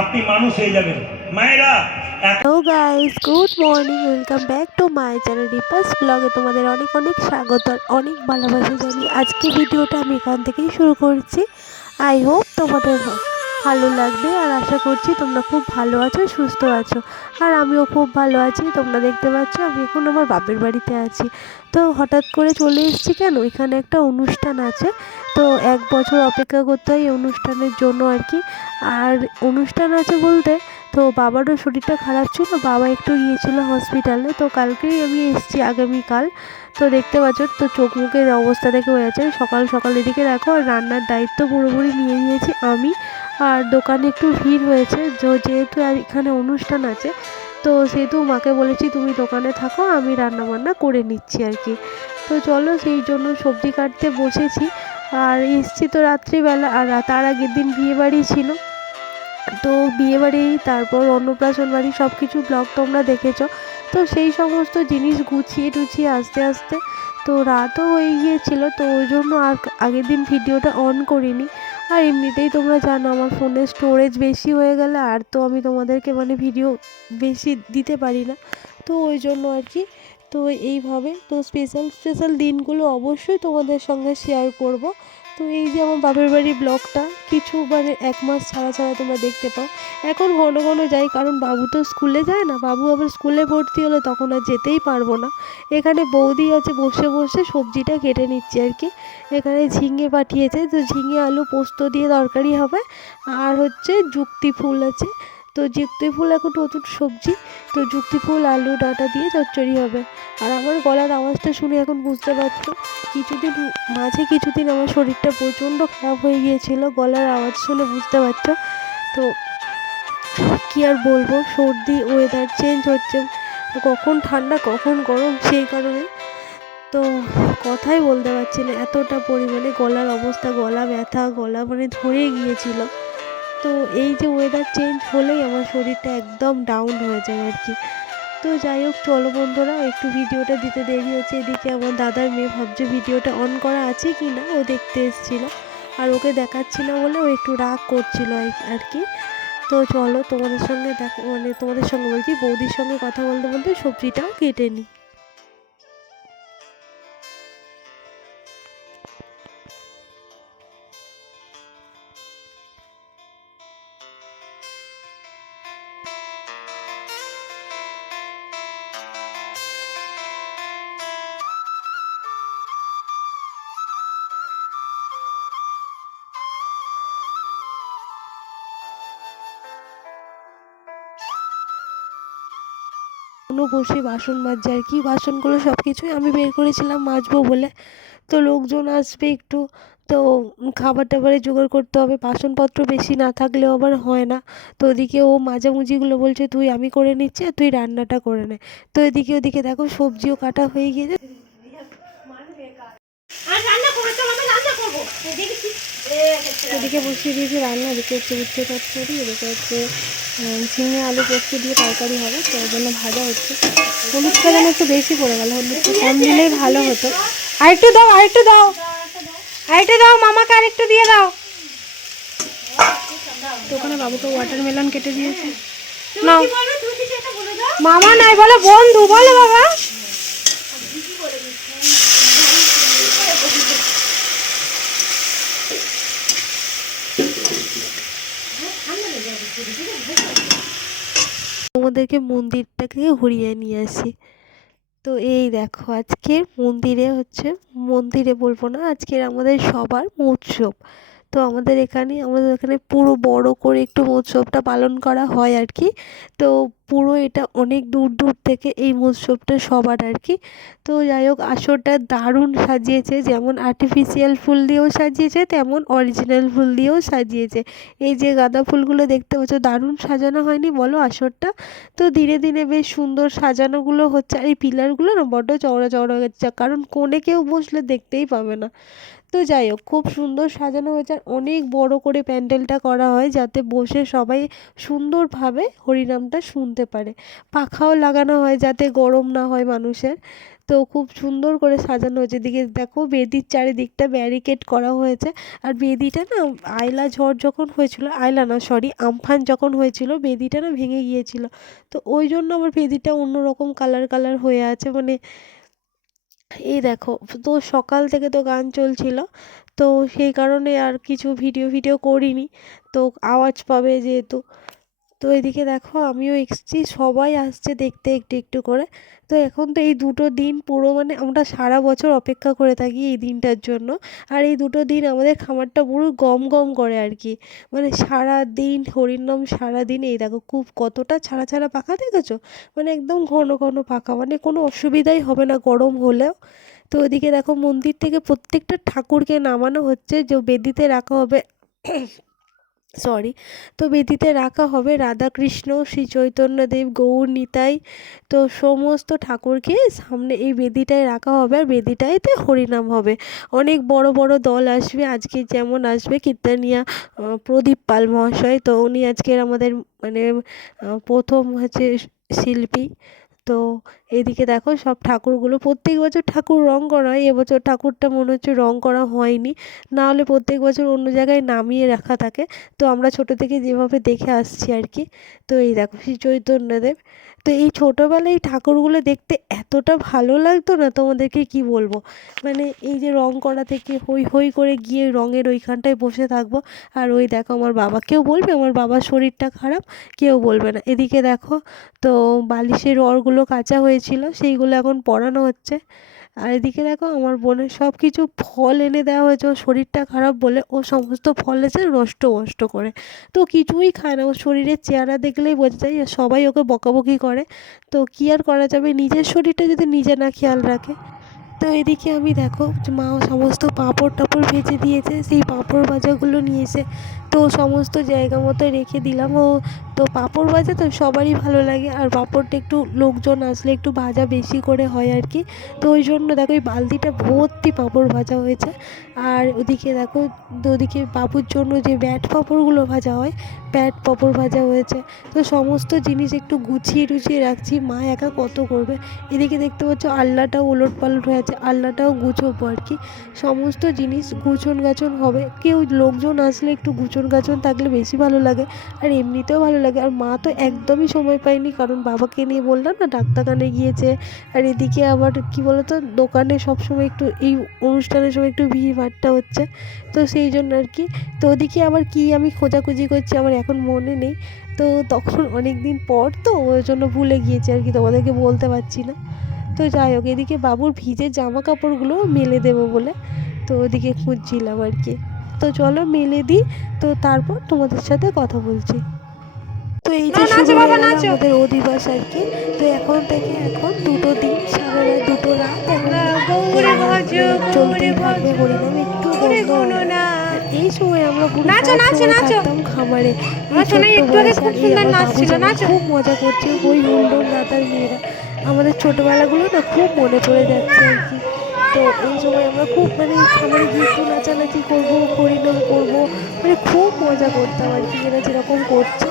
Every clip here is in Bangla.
আপনি মানুষ হয়ে যাবেন। মায়েরা hello guys good morning welcome back to my channel রিপাস ব্লগে তোমাদের অনেক অনেক স্বাগত আর অনেক ভালোবাসা জানি আজকে ভিডিওটা আমি এখান থেকেই শুরু করছি। আই হোপ তোমাদের ভালো লাগবে আর আশা করছি তোমরা খুব ভালো আছো, সুস্থ আছো। আর আমিও খুব ভালো আছি, তোমরা দেখতে পাচ্ছ আমি এখন আমার বাপের বাড়িতে আছি। তো হঠাৎ করে চলে এসেছি কেন? এখানে একটা অনুষ্ঠান আছে। তো এক বছর অপেক্ষা করতে হয় এই অনুষ্ঠানের জন্য আর কি। আর অনুষ্ঠান আছে বলতে, তো বাবারও শরীরটা খারাপ ছিল, বাবা একটু গিয়েছিল হসপিটালে, তো কালকেই আমি এসেছি, আগামীকাল। তো দেখতে পাচ্ছ, তো চোখ মুখের অবস্থা দেখে হয়ে যাচ্ছে, সকাল সকাল এদিকে দেখো, আর রান্নার দায়িত্ব পুরোপুরি নিয়ে নিয়েছি আমি। আর দোকানে একটু ভিড় হয়েছে যেহেতু এখানে অনুষ্ঠান আছে, তো সেহেতু মাকে বলেছি তুমি দোকানে থাকো, আমি রান্না বান্না করে নিচ্ছি আর কি। তো চলো সেই জন্য সবজি কাটতে বসেছি, আর এসছি তো রাত্রিবেলা, আর তার আগের দিন বিয়ে বাড়ি ছিল। তো বিয়েবাড়ি, তারপর অন্নপ্রাশন বাড়ি সব কিছু ব্লগ তোমরা দেখেছ। তো সেই সমস্ত জিনিস গুছিয়ে টুছিয়ে আস্তে আস্তে, তো রাতও হয়ে গিয়েছিল, তো ওই জন্য আর আগের দিন ভিডিওটা অন করিনি। আর এমনিতেই তোমরা জানো আমার ফোনে স্টোরেজ বেশি হয়ে গেলে আর তো আমি তোমাদেরকে মানে ভিডিও বেশি দিতে পারি না। তো ওই জন্য আর কি, তো এইভাবে তো স্পেশাল স্পেশাল দিনগুলো অবশ্যই তোমাদের সঙ্গে শেয়ার করব। তো এই যে আমার বাপের বাড়ির ব্লগটা কিছু মানে এক মাস ছাড়া ছাড়া তোমরা দেখতে পাও। এখন ঘন ঘন যাই, কারণ বাবু তো স্কুলে যায় না, বাবু আবার স্কুলে ভর্তি হলে তখন আর যেতেই পারব না। এখানে বৌদি আছে, বসে বসে সবজিটা কেটে নিচ্ছে আর কি। এখানে ঝিঙে পাঠিয়েছে, তো ঝিঙে, আলু পোস্ত দিয়ে তরকারি হবে, আর হচ্ছে যুক্তি ফুল আছে। তো যুক্তি ফুল এখন নতুন সবজি, তো যুক্তি ফুল, আলু, ডাঁটা দিয়ে চচ্চড়ি হবে। আর আমার গলার আওয়াজটা শুনে এখন বুঝতে পারছ, কিছুদিন মাঝে কিছুদিন আমার শরীরটা প্রচণ্ড খারাপ হয়ে গিয়েছিল, গলার আওয়াজ শুনে বুঝতে পারছ। তো কি আর বলব, সর্দি ওয়েদার চেঞ্জ হচ্ছে কখন ঠান্ডা, কখন গরম, সেই কারণে তো কথাই বলতে পারছি না, এতটা পরিমাণে গলার অবস্থা, গলা ব্যথা, গলা মানে ধরে গিয়েছিল। তো এই যে ওয়েদার চেঞ্জ হলেই আমার শরীরটা একদম ডাউন হয়ে যায় আর কি। তো যাই হোক, চলো বন্ধুরা, একটু ভিডিওটা দিতে দেরি হচ্ছে এদিকে আমার দাদার মেয়ে ভাবছে ভিডিওটা অন করা আছে কি না, ও দেখতে এসেছিল। আর ওকে দেখাচ্ছি না বলে ও একটু রাগ করছিল আর- কি। তো চলো তোমাদের সঙ্গে দেখা মানে তোমাদের সঙ্গে বলছি, বৌদির সঙ্গে কথা বলতে বলতে সবজিটাও কেটে নিই। কোনো বসে বাসন মাজছে আর কি, বাসনগুলো সব কিছুই আমি বের করেছিলাম মাজবো বলে। তো লোকজন আসবে একটু, তো খাবার টাবারের জোগাড় করতে হবে, বাসনপত্র বেশি না থাকলেও আবার হয় না। তো ওদিকে ও মাজামুজিগুলো বলছে, তুই আমি করে নিচ্ছি আর তুই রান্নাটা করে নে। তো এদিকে ওদিকে দেখো সবজিও কাটা হয়ে গিয়েছে। আর রান্না চল আমি রান্না করব। দেখেছি এদিকে বসিয়ে দিয়েছি রান্না, এদিকে হচ্ছে উচ্ছে তরকারি, এদিকে হচ্ছে ঝিঙে আলু পোস্ত দিয়ে তরকারি হবে, তো ওই জন্য ভাজা হচ্ছে। হলুদটা যেন একটু বেশি পড়ে গেল হলুদটা কম দিলেই ভালো হতো। আরেকটু দাও আরেকটু দাও। আরেকটু দাও, মামাকে আরেকটু দিয়ে দাও। তো ওখানে বাবুকে ওয়াটারমেলন কেটে দিয়েছে। দাও মামা নাই বলে বন্ধু, বলে বাবা। তোমাদেরকে মন্দিরটাকে ঘুরিয়ে নিয়ে আসি। তো এই দেখো আজকে মন্দিরে হচ্ছে, মন্দিরে বলব না, আজকের আমাদের সবার উৎসব। তো আমাদের এখানে আমাদের এখানে পুরো বড় করে একটু উৎসবটা পালন করা হয় আর কি তো পুরো এটা অনেক দূর দূর থেকে এই উৎসবটা সবার আর কি তো যাই হোক, আসরটা দারুণ সাজিয়েছে। যেমন আর্টিফিশিয়াল ফুল দিয়েও সাজিয়েছে, তেমন অরিজিনাল ফুল দিয়েও সাজিয়েছে। এই যে গাঁদা ফুলগুলো দেখতে পাচ্ছ, দারুণ সাজানো হয়নি বলো আসরটা? তো ধীরে ধীরে বেশ সুন্দর সাজানোগুলো হচ্ছে। আর এই পিলারগুলো না বড্ড চওড়া চওড়া হয়ে যাচ্ছে, কারণ কোণে কেউ বসলে দেখতেই পাবে না। তো যাই হোক, খুব সুন্দর সাজানো হয়েছে আর অনেক বড় করে প্যান্ডেলটা করা হয় যাতে বসে সবাই সুন্দরভাবে হরিনামটা শুনতে পারে। পাখাও লাগানো হয় যাতে গরম না হয় মানুষের। তো খুব সুন্দর করে সাজানো হয়েছে। এদিকে দেখো বেদির চারিদিকটা ব্যারিকেড করা হয়েছে। আর বেদিটা না, আয়লা ঝড় যখন হয়েছিল, আয়লা না সরি আমফান যখন হয়েছিল, বেদিটা না ভেঙে গিয়েছিল। তো ওই জন্য আমার বেদিটা অন্যরকম কালার কালার হয়ে আছে। মানে এই দেখো, তো সকাল থেকে তো গান চলছিল, তো সেই কারণে আর কিছু ভিডিও ভিডিও করিনি। তো আওয়াজ পাবে যেহেতু। তো এদিকে দেখো আমিও এসেছি, সবাই আসছে দেখতে একটু একটু করে। তো এখন তো এই দুটো দিন পুরো মানে আমরা সারা বছর অপেক্ষা করে থাকি এই দিনটার জন্য। আর এই দুটো দিন আমাদের খামারটা পুরো গম গম করে আর কি। মানে সারা দিন হরিনাম সারা দিন এই দেখো খুব কতটা ছাড়া ছাড়া পাখা দেখেছ? মানে একদম ঘন ঘন পাখা মানে কোনো অসুবিধাই হবে না গরম হলেও। তো ওদিকে দেখো মন্দির থেকে প্রত্যেকটা ঠাকুরকে নামানো হচ্ছে, যে বেদিতে রাখা হবে সরি তো বেদিতে রাখা হবে রাধাকৃষ্ণ শ্রী চৈতন্যদেব গৌর, নিতাই। তো সমস্ত ঠাকুরকে সামনে এই বেদিটায় রাখা হবে আর বেদিটাইতে হরিনাম হবে। অনেক বড় বড় দল আসবে, আজকে যেমন আসবে কীর্তানিয়া প্রদীপ পাল মহাশয়। তো উনি আজকের আমাদের মানে প্রথম হচ্ছে শিল্পী। তো এদিকে দেখো সব ঠাকুরগুলো, প্রত্যেক বছর ঠাকুর রং করা হয়, এবছর ঠাকুরটা মনে হচ্ছে রং করা হয়নি। না হলে প্রত্যেক বছর অন্য জায়গায় নামিয়ে রাখা থাকে। তো আমরা ছোটো থেকে যেভাবে দেখে আসছি আর কি। তো এই দেখো শ্রী চৈতন্যদেব। তো এই ছোটোবেলায় এই ঠাকুরগুলো দেখতে এতটা ভালো লাগতো না তোমাদেরকে কি বলব? মানে এই যে রং করা থেকে হই হই করে গিয়ে রঙের ওইখানটায় বসে থাকব। আর ওই দেখো আমার বাবা, কেউ বলবে আমার বাবার শরীরটা খারাপ? কেউ বলবে না। এদিকে দেখো তো বালিশের রড়গুলো কাঁচা হয়েছিল সেইগুলো এখন পরানো হচ্ছে। আর এদিকে দেখো আমার বোনের সব কিছু ফল এনে দেওয়া হয়েছে। ওর শরীরটা খারাপ বলে ও সমস্ত ফল এসে নষ্ট নষ্ট করে। তো কিছুই খায় না। ওর শরীরের চেহারা দেখলেই বোঝা যায় সবাই ওকে বকাবকি করে। তো কী আর করা যাবে? নিজের শরীরটা যদি নিজে না খেয়াল রাখে। তো এদিকে আমি দেখো মা সমস্ত পাঁপড় টাপড় ভেজে দিয়েছে। সেই পাঁপড় ভাজাগুলো নিয়ে এসে তো সমস্ত জায়গা মতো রেখে দিলাম। ও তো পাঁপড় ভাজা তো সবারই ভালো লাগে। আর পাঁপড়টা একটু লোকজন আসলে একটু ভাজা বেশি করে হয় আর কি। তো ওই জন্য দেখো এই বালতিটা ভর্তি পাঁপড় ভাজা হয়েছে। আর ওদিকে দেখো ওদিকে বাবুর জন্য যে ব্যাট পাঁপড়গুলো ভাজা হয়, ব্যাট পাঁপড় ভাজা হয়েছে। তো সমস্ত জিনিস একটু গুছিয়ে টুছিয়ে রাখছি। মা একা কত করবে? এদিকে দেখতে পাচ্ছ আলনাটাও ওলট পালট হয়ে আছে। আল্লাটাও গুছোবো আর কি। সমস্ত জিনিস গুছন গাছন হবে। কেউ লোকজন আসলে একটু গুছন গাছন থাকলে বেশি ভালো লাগে আর এমনিতেও ভালো লাগে। আর মা তো একদমই সময় পায়নি, কারণ বাবাকে নিয়ে বললাম না ডাক্তারখানে গিয়েছে। আর এদিকে আবার কি বলতো, দোকানে সবসময় একটু এই অনুষ্ঠানের সময় একটু ভিড় হচ্ছে। তো সেই জন্য আর কি। তো ওদিকে আবার কি আমি খোঁজাখুঁজি করছি আমার এখন মনে নেই। তো তখন অনেক দিন পর তো ওর জন্য ভুলে গিয়েছি আর কি, তোমাদেরকে বলতে পারছি না। তো যাই হোক, এদিকে বাবুর ভিজে জামা কাপড়গুলো মেলে দেবো বলে। তো ওদিকে খুঁজছিলাম আর কি। তো চলো মেলে দিই। তো তারপর তোমাদের সাথে কথা বলছি। তো এই যে শুরু হয়ে আমাদের অধিবাস আর কি। তো এখন থেকে এখন দুটো দিন সারা দুটো রাত এখন চলতেই থাকবে হরিনাম একটু এই সময় আমরা। থাকতাম খামারে। খুব মজা করছে। ওই হুন্ডন দাদার মেয়েরা। আমাদের ছোটবেলাগুলো না খুব মনে পড়ে যাচ্ছে আর কি। তো এই সময় আমরা খুব মানে খামারে গিয়ে নাচানাচি করব হরিনাম করব মানে খুব মজা করতাম আর কি এরা যেরকম করছে।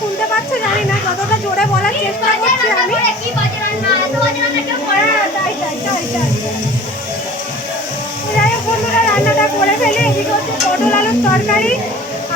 শুনতে পাচ্ছ জানি না, যতটা জোরে বলার চেষ্টা করছি আমি। হ্যাঁ। যাই হোক বন্ধুরা, রান্নাটা করে ফেলে। এদিকে হচ্ছে পটল তরকারি।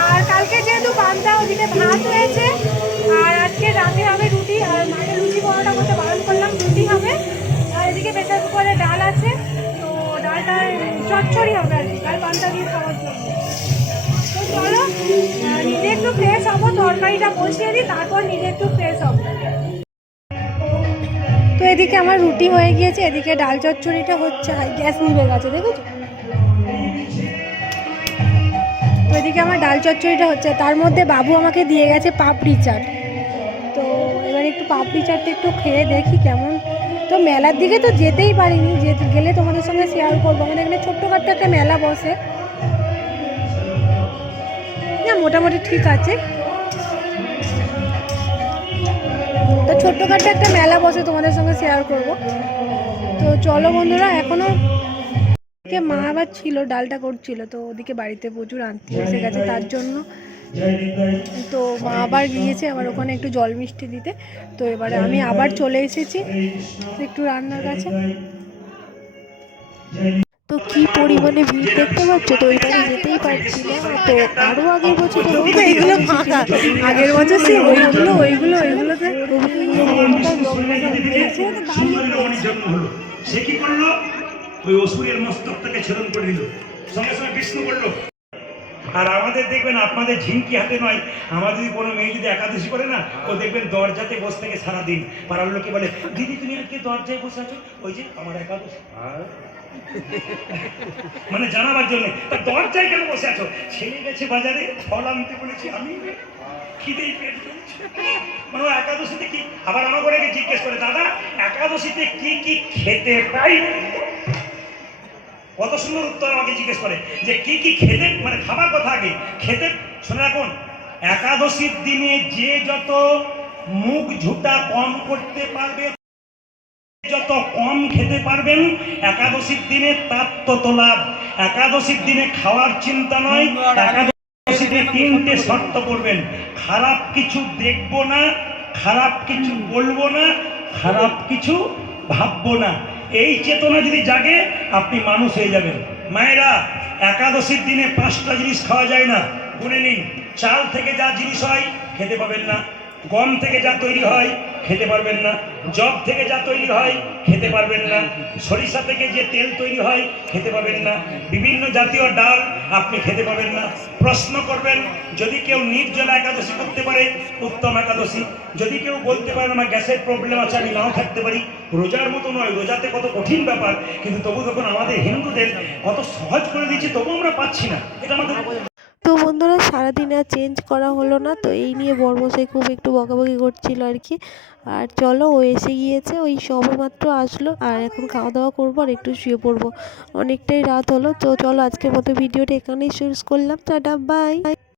আর কালকে যেহেতু পান্তা, ওদিকে ভাত হয়েছে। আর আজকে রাতে হবে রুটি, আর মাকে লুচি পরোটা করতে বারণ করলাম, রুটি হবে। আর এদিকে প্রেশার কুকারে ডাল আছে। তো ডালটা চচ্চড়ি হবে আর কি কাল পান্তা দিয়ে খাওয়ার জন্য। একটু ফ্রেশ হব, তরকারিটা বসিয়ে দিই, তারপর নিজে একটু ফ্রেশ হব। তো এদিকে আমার রুটি হয়ে গিয়েছে, এদিকে ডাল চচ্চড়িটা হচ্ছে গ্যাস নিভে গেছে, দেখেছ? তো এদিকে আমার ডাল চচ্চড়িটা হচ্ছে, তার মধ্যে বাবু আমাকে দিয়ে গেছে পাপড়ি চাট। তো এবার একটু পাপড়ি চাটটা একটু খেয়ে দেখি কেমন। তো মেলার দিকে তো যেতেই পারিনি, যে গেলে তোমাদের সঙ্গে শেয়ার করব। আমাদের এখানে ছোট্টখাট্ট একটা মেলা বসে। না, মোটামুটি ঠিক আছে। তো ছোট্টখাট্ট একটা মেলা বসে তোমাদের সঙ্গে শেয়ার করব। তো চলো বন্ধুরা, এখনও কে মা আবার ছিল, ডালটা করছিল, তো ওদিকে বাড়িতে প্রচুর আনতে এসে গেছে, তার জন্য। তো মা আবার গিয়েছে, আবার ওখানে একটু জল মিষ্টি দিতে। তো এবারে আমি আবার চলে এসেছি একটু রান্নার কাছে। তো কি পরিমাণে ভিড় দেখতে পাচ্ছ তো ওইখানে যেতেই পারছি না তো আরও আগের বছর এগুলো ফাঁকা আগের বছর সে ওইগুলো ওইগুলো ওইগুলোতে সে কি করল ওই অসুরের মস্তকটাকে ছেদন করে দিল সঙ্গে সঙ্গে বিষ্ণু করল আর আমাদের দেখবেন আপনাদের ঝিনকি হাতে নয় আমাদের যদি কোনো মেয়ে যদি একাদশী করে না ও দেখবেন দরজাতে বসে থেকে সারাদিন পাড়ার লোকে বলে দিদি তুমি আজকে দরজায় বসে আছো ওই যে আমার একাদশী আর? মানে জানাবার জন্য। তা দরজায় কেন বসে আছো? ছেলে গেছে বাজারে, ফল আনতে বলেছি, আমি খিদেই পেট। মানে একাদশীতে কি? আবার আমার জিজ্ঞেস করে, দাদা, একাদশীতে কি কি খেতে পাই? কত সুন্দর উত্তর আমাকে জিজ্ঞেস করে, যে কি কি খেতে মানে খাবার কথা আগে, খেতে, শুনে রাখুন একাদশীর দিনে যে যত মুখ ঝুটা কম করতে পারবে যত কম খেতে পারবেন একাদশীর দিনে তার তত লাভ। একাদশীর দিনে খাওয়ার চিন্তা নয় একাদশীতে তিনটে শর্ত করবেন। খারাপ কিছু দেখব না খারাপ কিছু বলব না খারাপ কিছু ভাববো না। এই চেতনা যদি জাগে আপনি মানুষ হয়ে যাবেন। মায়েরা একাদশীর দিনে পাঁচটা জিনিস খাওয়া যায় না। গুনে নিন। চাল থেকে যা জিনিস হয় খেতে পাবেন না। গম থেকে যা তৈরি হয় খেতে পারবেন না। জব থেকে যা তৈরি হয়, খেতে পারবেন না। সরিষা থেকে যে তেল তৈরি হয়, খেতে পাবেন না। বিভিন্ন জাতীয় ডাল আপনি খেতে পাবেন না। প্রশ্ন করবেন, যদি কেউ নির্জলা একাদশী করতে পারে, উত্তম একাদশী। যদি কেউ বলতে পারে, আমার গ্যাসের প্রবলেম আছে, আমি নাও থাকতে পারি। রোজার মতো নয়, রোজাতে কত কঠিন ব্যাপার। কিন্তু তবু তখন আমাদের হিন্দুদের কত সহজ করে দিচ্ছে তবু আমরা পাচ্ছি না। এটা আমাদের তো বন্ধুরা, সারাদিন আর চেঞ্জ করা হলো না, তো এই নিয়ে বর্মশাই খুব একটু বকাবকি করছিল আর কি। আর চলো, ও এসে গিয়েছে, ওই সবে মাত্র আসলো, আর এখন খাওয়া দাওয়া করব আর একটু শুয়ে পড়ব। অনেকটাই রাত হলো, তো চলো আজকের মতো ভিডিওটা এখানেই শেষ করলাম, টাটা বাই